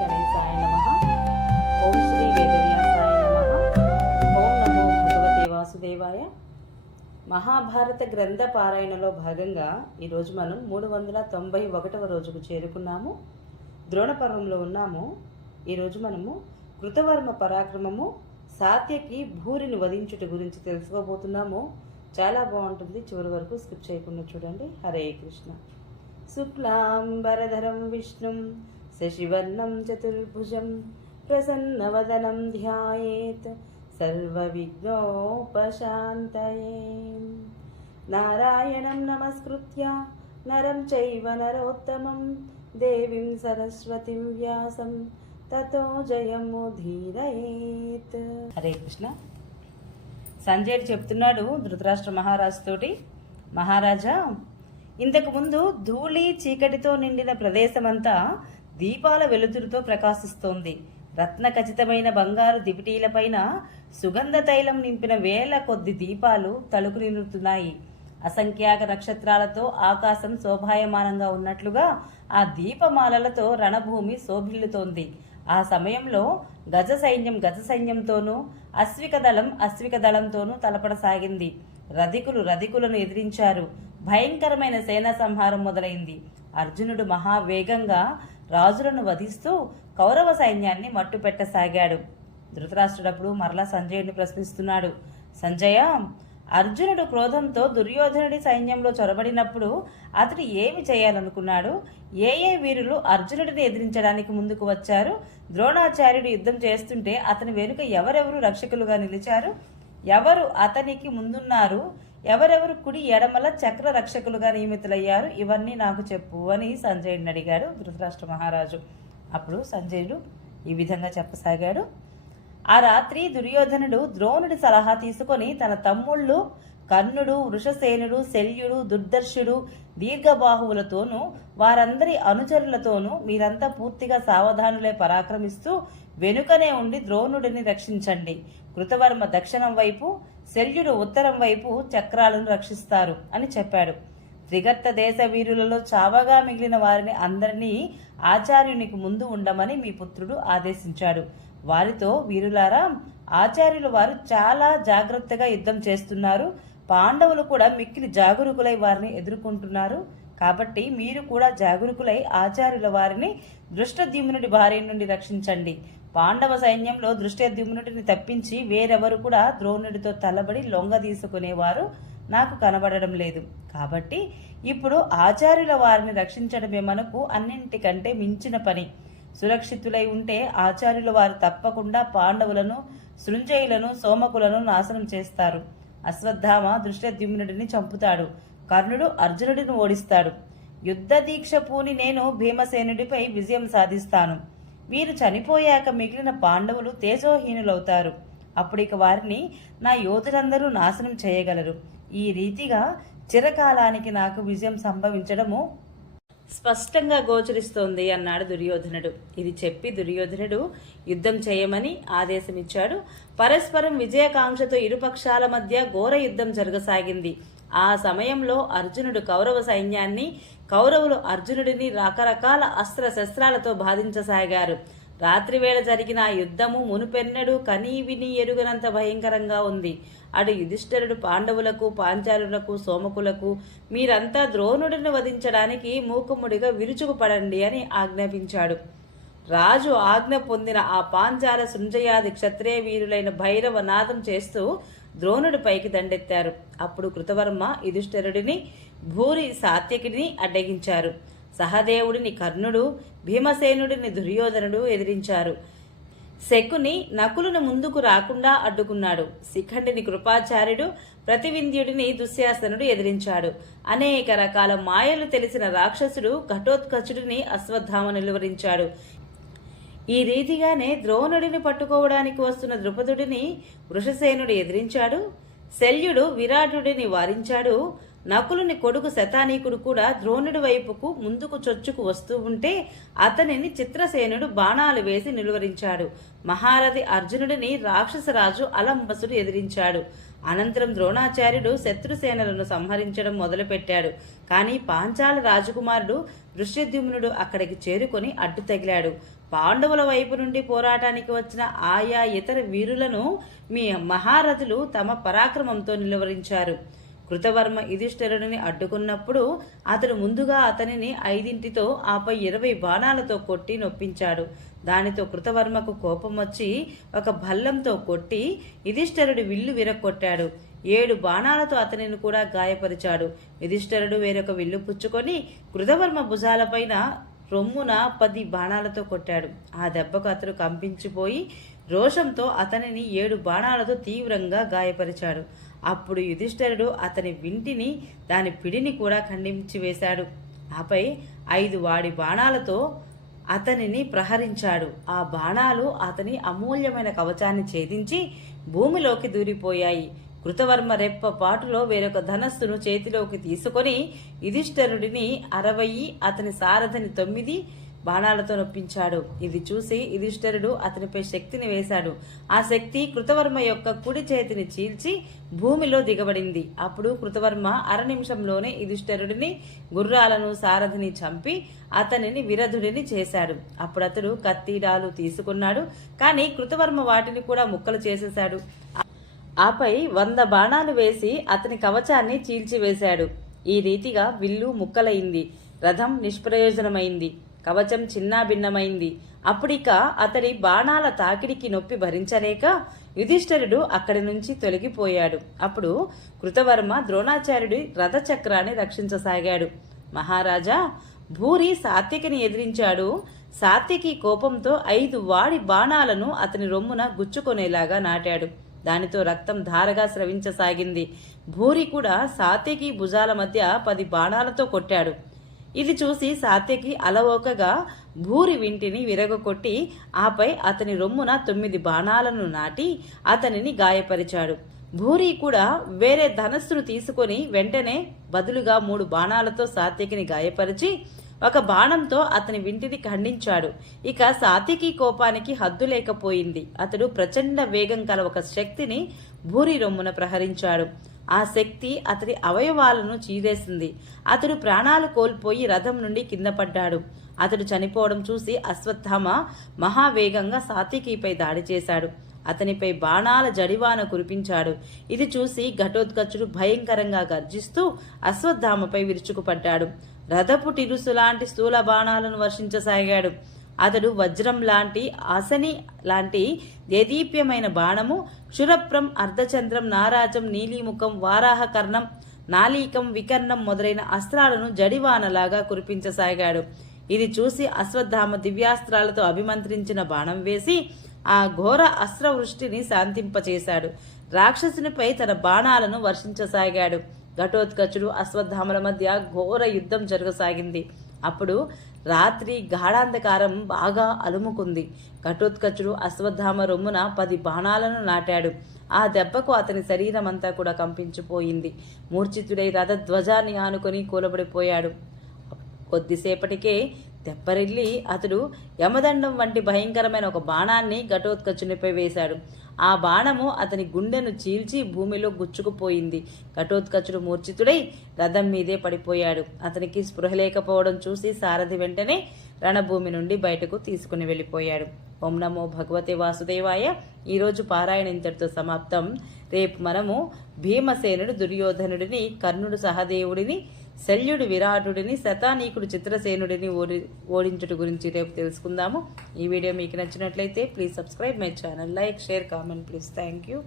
గణేశాయ నమః. ఓం శ్రీ వేదవ్యాసాయ నమః. ఓం నమో భగవతే వాసుదేవాయ. మహాభారత గ్రంథ పారాయణలో భాగంగా ఈరోజు మనం 391వ రోజుకు చేరుకున్నాము. ద్రోణ పర్వంలో ఉన్నాము. ఈరోజు మనము కృతవర్మ పరాక్రమము సాత్యకి భూరిని వధించుట గురించి తెలుసుకోబోతున్నాము. చాలా బాగుంటుంది, చివరి వరకు స్కిప్ చేయకుండా చూడండి. హరే కృష్ణ. శుక్లాంబరధరం విష్ణుం శశివర్ణం చతుర్భుజం ప్రసన్నవదనం ధ్యాయేత్ సర్వవిఘ్నోపశాంతయే. నారాయణం నమస్కృత్య నరం చైవ నరోత్తమం దేవీం సరస్వతిం వ్యాసం తతో జయముదీరయేత్. హరే కృష్ణ. సంజయుడు చెప్తున్నాడు ధృతరాష్ట్ర మహారాజు తోటి, మహారాజా, ఇంతకుముందు ధూళి చీకటితో నిండిన ప్రదేశమంతా దీపాల వెలుతురుతో ప్రకాశిస్తోంది. రత్న ఖచ్చితమైన బంగారు దివిటీలపైన సుగంధ తైలం నింపిన వేల కొద్ది దీపాలు తలుకు నిలుతున్నాయి. అసంఖ్యాక నక్షత్రాలతో ఆకాశం శోభాయమానంగా ఉన్నట్లుగా ఆ దీపమాలలతో రణభూమి శోభిల్లుతోంది. ఆ సమయంలో గజ సైన్యంతోనూ అశ్విక దళంతోనూ తలపడసాగింది. రధికులను ఎదిరించారు. భయంకరమైన సేనా సంహారం మొదలైంది. అర్జునుడు మహావేగంగా రాజులను వధిస్తూ కౌరవ సైన్యాన్ని మట్టుపెట్టసాగాడు. ధృతరాష్ట్రుడప్పుడు మరలా సంజయుడిని ప్రశ్నిస్తున్నాడు. సంజయ, అర్జునుడు క్రోధంతో దుర్యోధనుడి సైన్యంలో చొరబడినప్పుడు అతడు ఏమి చేయాలనుకున్నాడు? ఏ వీరులు అర్జునుడిని ఎదిరించడానికి ముందుకు వచ్చారు? ద్రోణాచార్యుడు యుద్ధం చేస్తుంటే అతని వెనుక ఎవరెవరు రక్షకులుగా నిలిచారు? ఎవరు అతనికి ముందున్నారు? ఎవరెవరు కుడి ఎడమల చక్ర రక్షకులుగా నియమితులయ్యారు? ఇవన్నీ నాకు చెప్పు అని సంజయుడిని అడిగాడు ధృతరాష్ట్ర మహారాజు. అప్పుడు సంజయుడు ఈ విధంగా చెప్పసాగాడు. ఆ రాత్రి దుర్యోధనుడు ద్రోణుడి సలహా తీసుకొని తన తమ్ముళ్ళు కర్ణుడు, వృషసేనుడు, శల్యుడు, దుర్దర్శుడు, దీర్ఘబాహువులతోనూ వారందరి అనుచరులతోనూ మీరంతా పూర్తిగా సావధానులే పరాక్రమిస్తూ వెనుకనే ఉండి ద్రోణుడిని రక్షించండి. కృతవర్మ దక్షిణం వైపు, శల్యుడు ఉత్తరం వైపు చక్రాలను రక్షిస్తారు అని చెప్పాడు. త్రిగర్త దేశ వీరులలో చావగా మిగిలిన వారిని అందరినీ ఆచార్యునికి ముందు ఉండమని మీ పుత్రుడు ఆదేశించాడు. వారితో, వీరులారా, ఆచార్యులు వారు చాలా జాగ్రత్తగా యుద్ధం చేస్తున్నారు. పాండవులు కూడా మిక్కిలి జాగరూకులై వారిని ఎదుర్కొంటున్నారు. కాబట్టి మీరు కూడా జాగరూకులై ఆచార్యుల వారిని దృష్టద్యుమ్నుడి భార్య నుండి రక్షించండి. పాండవ సైన్యంలో దృష్టద్యుమ్నుడిని తప్పించి వేరెవరు కూడా ద్రోణుడితో తలబడి లొంగ తీసుకునేవారు నాకు కనబడడం లేదు. కాబట్టి ఇప్పుడు ఆచార్యుల వారిని రక్షించడమే మనకు అన్నింటికంటే మించిన పని. సురక్షితులై ఉంటే ఆచార్యుల వారు తప్పకుండా పాండవులను, సృంజయులను, సోమకులను నాశనం చేస్తారు. అశ్వత్థామ దృష్టద్యుమ్నుడిని చంపుతాడు. కర్ణుడు అర్జునుడిని ఓడిస్తాడు. యుద్ధ దీక్ష పూని నేను భీమసేనుడిపై విజయం సాధిస్తాను. వీరు చనిపోయాక మిగిలిన పాండవులు తేజోహీనులవుతారు. అప్పుడిక వారిని నా యోధులందరూ నాశనం చేయగలరు. ఈ రీతిగా చిరకాలానికి నాకు విజయం సంభవించడము స్పష్టంగా గోచరిస్తోంది అన్నాడు దుర్యోధనుడు. ఇది చెప్పి దుర్యోధనుడు యుద్ధం చేయమని ఆదేశమిచ్చాడు. పరస్పరం విజయకాంక్షతో ఇరుపక్షాల మధ్య ఘోర యుద్ధం జరగసాగింది. ఆ సమయంలో అర్జునుడు కౌరవ సైన్యాన్ని, కౌరవులు అర్జునుడిని రకరకాల అస్త్ర శస్త్రాలతో బాధించసాగారు. రాత్రివేళ జరిగిన ఆ యుద్ధము మునుపెన్నడూ కనీ విని ఎరుగనంత భయంకరంగా ఉంది. అటు యుధిష్ఠిరుడు పాండవులకు, పాంచాలులకు, సోమకులకు, మీరంతా ద్రోణుడిని వధించడానికి మూకుముడిగా విరుచుకుపడండి అని ఆజ్ఞాపించాడు. రాజు ఆజ్ఞ పొందిన ఆ పాంచాల, సృంజయాది క్షత్రియ వీరులైన భైరవ నాదం చేస్తూ ద్రోణుడిపైకి దండెత్తారు. అప్పుడు కృతవర్మ యుధిష్ఠిరుడిని, భూరి సాత్యకిని అడ్డగించారు. సహదేవుడిని కర్ణుడు, భీమసేనుడిని దుర్యోధనుడు ఎదిరించారు. శకుని నకులును ముందుకు రాకుండా అడ్డుకున్నాడు. శిఖండిని కృపాచార్యుడు, ప్రతివింధ్యుడిని దుశ్శాసనుడు ఎదిరించాడు. అనేక రకాల మాయలు తెలిసిన రాక్షసుడు ఘటోత్కచుడిని అశ్వత్థామ నిలువరించాడు. ఈ రీతిగానే ద్రోణుడిని పట్టుకోవడానికి వస్తున్న ద్రుపదుడిని వృషసేనుడు ఎదిరించాడు. శల్యుడు విరాటుడిని వారించాడు. నకులుని కొడుకు శతానీకుడు కూడా ద్రోణుడి వైపుకు ముందుకు చొచ్చుకు వస్తూ ఉంటే అతనిని చిత్రసేనుడు బాణాలు వేసి నిలువరించాడు. మహారథి అర్జునుడిని రాక్షసరాజు అలంబసుడు ఎదిరించాడు. అనంతరం ద్రోణాచార్యుడు శత్రుసేనలను సంహరించడం మొదలుపెట్టాడు. కానీ పాంచాల రాజకుమారుడు దృశ్యద్యుమ్నుడు అక్కడికి చేరుకొని అడ్డు తగిలాడు. పాండవుల వైపు నుండి పోరాటానికి వచ్చిన ఆయా ఇతర వీరులను మీ మహారథులు తమ పరాక్రమంతో నిలువరించారు. కృతవర్మ యుధిష్ఠిరుడిని అడ్డుకున్నప్పుడు అతడు ముందుగా అతనిని 5తో ఆపై 20 బాణాలతో కొట్టి నొప్పించాడు. దానితో కృతవర్మకు కోపం వచ్చి ఒక భల్లంతో కొట్టి యుధిష్ఠిరుడి విల్లు విరక్కొట్టాడు. 7 బాణాలతో అతనిని కూడా గాయపరిచాడు. యుధిష్ఠిరుడు వేరొక విల్లు పుచ్చుకొని కృతవర్మ భుజాలపైన రొమ్మున 10 బాణాలతో కొట్టాడు. ఆ దెబ్బకు అతడు కంపించిపోయి రోషంతో అతనిని 7 బాణాలతో తీవ్రంగా గాయపరిచాడు. అప్పుడు యుధిష్ఠిరుడు అతని వింటిని దాని పిడిని కూడా ఖండించి వేశాడు. ఆపై 5 వాడి బాణాలతో అతనిని ప్రహరించాడు. ఆ బాణాలు అతని అమూల్యమైన కవచాన్ని ఛేదించి భూమిలోకి దూరిపోయాయి. కృతవర్మ రెప్ప పాటులో వేరొక ధనస్సును చేతిలోకి తీసుకొని యుధిష్ఠిరుడిని 60, అతని సారథిని 9 బాణాలతో నొప్పించాడు. ఇది చూసి యుధిష్ఠిరుడు అతనిపై శక్తిని వేశాడు. ఆ శక్తి కృతవర్మ యొక్క కుడి చేతిని చీల్చి భూమిలో దిగబడింది. అప్పుడు కృతవర్మ 1/2 నిమిషంలోనే యుధిష్ఠిరుడిని, గుర్రాలను, సారథిని చంపి అతనిని విరధుడిని చేశాడు. అప్పుడు అతడు కత్తిడాలు తీసుకున్నాడు. కానీ కృతవర్మ వాటిని కూడా ముక్కలు చేసేశాడు. ఆపై 100 బాణాలు వేసి అతని కవచాన్ని చీల్చివేశాడు. ఈ రీతిగా విల్లు ముక్కలైంది, రథం నిష్ప్రయోజనమైంది, కవచం చిన్నాభిన్నమైంది. అప్పుడిక అతడి బాణాల తాకిడికి నొప్పి భరించలేక యుధిష్ఠిరుడు అక్కడి నుంచి తొలగిపోయాడు. అప్పుడు కృతవర్మ ద్రోణాచార్యుడి రథచక్రాన్ని రక్షించసాగాడు. మహారాజా, భూరి సాత్యకిని ఎదిరించాడు. సాత్యకి కోపంతో 5 వాడి బాణాలను అతని రొమ్మున గుచ్చుకొనేలాగా నాటాడు. దానితో రక్తం ధారగా స్రవించసాగింది. భూరి కూడా సాత్యకి భుజాల మధ్య 10 బాణాలతో కొట్టాడు. ఇది చూసి సాత్యకి అలవోకగా భూరి వింటిని విరగొట్టి ఆపై అతని రొమ్మున 9 బాణాలను నాటి అతనిని గాయపరిచాడు. భూరి కూడా వేరే ధనస్సును తీసుకొని వెంటనే బదులుగా 3 బాణాలతో సాత్యకిని గాయపరిచి ఒక బాణంతో అతని వింటిని ఖండించాడు. ఇక సాత్యకి కోపానికి హద్దు లేకపోయింది. అతడు ప్రచండ వేగం కల ఒక శక్తిని భూరి రొమ్మున ప్రహరించాడు. ఆ శక్తి అతడి అవయవాలను చీరేసింది. అతడు ప్రాణాలు కోల్పోయి రథం నుండి కింద పడ్డాడు. అతడు చనిపోవడం చూసి అశ్వత్థామ మహావేగంగా సాత్యకిపై దాడి చేశాడు. అతనిపై బాణాల జడివాన కురిపించాడు. ఇది చూసి ఘటోత్కచుడు భయంకరంగా గర్జిస్తూ అశ్వత్థామపై విరుచుకుపడ్డాడు. రథపు టిరుసు లాంటి స్థూల బాణాలను వర్షించసాగాడు. అతడు వజ్రం లాంటి, ఆసని లాంటి దేదీప్యమైన బాణము, క్షురప్రం, అర్ధచంద్రం, నారాజం, నీలిముఖం, వారాహ కర్ణం, నాలీకం, వికర్ణం మొదలైన అస్త్రాలను జడివానలాగా కురిపించసాగాడు. ఇది చూసి అశ్వత్థామ దివ్యాస్త్రాలతో అభిమంత్రించిన బాణం వేసి ఆ ఘోర అస్త్రవృష్టిని శాంతింపచేశాడు. రాక్షసునిపై తన బాణాలను వర్షించసాగాడు. ఘటోత్కచుడు అశ్వత్థామల మధ్య ఘోర యుద్ధం జరగసాగింది. అప్పుడు రాత్రి గాఢాంధకారం బాగా అలుముకుంది. ఘటోత్కచుడు అశ్వత్థామ రొమ్మున 10 బాణాలను నాటాడు. ఆ దెబ్బకు అతని శరీరం అంతా కూడా కంపించిపోయింది. మూర్ఛితుడై రథధ్వజాన్ని ఆనుకొని కూలబడిపోయాడు. కొద్దిసేపటికే తెప్పరిల్లి అతడు యమదండం వంటి భయంకరమైన ఒక బాణాన్ని ఘటోత్కచునిపై వేశాడు. ఆ బాణము అతని గుండెను చీల్చి భూమిలో గుచ్చుకుపోయింది. ఘటోత్కచుడు మూర్ఛితుడై రథం మీదే పడిపోయాడు. అతనికి స్పృహ లేకపోవడం చూసి సారథి వెంటనే రణభూమి నుండి బయటకు తీసుకుని వెళ్ళిపోయాడు. ఓం నమో భగవతే వాసుదేవాయ. ఈరోజు పారాయణ ఇంతటితో సమాప్తం. రేపు మనము భీమసేనుడు దుర్యోధనుడిని, కర్ణుడు సహదేవుడిని, శల్యుడు విరాటుడిని, శతానీకుడు చిత్రసేనుడిని ఓడించుట గురించి రేపు తెలుసుకుందాము. ఈ వీడియో మీకు నచ్చినట్లయితే please subscribe my channel, like, share, comment please. Thank you.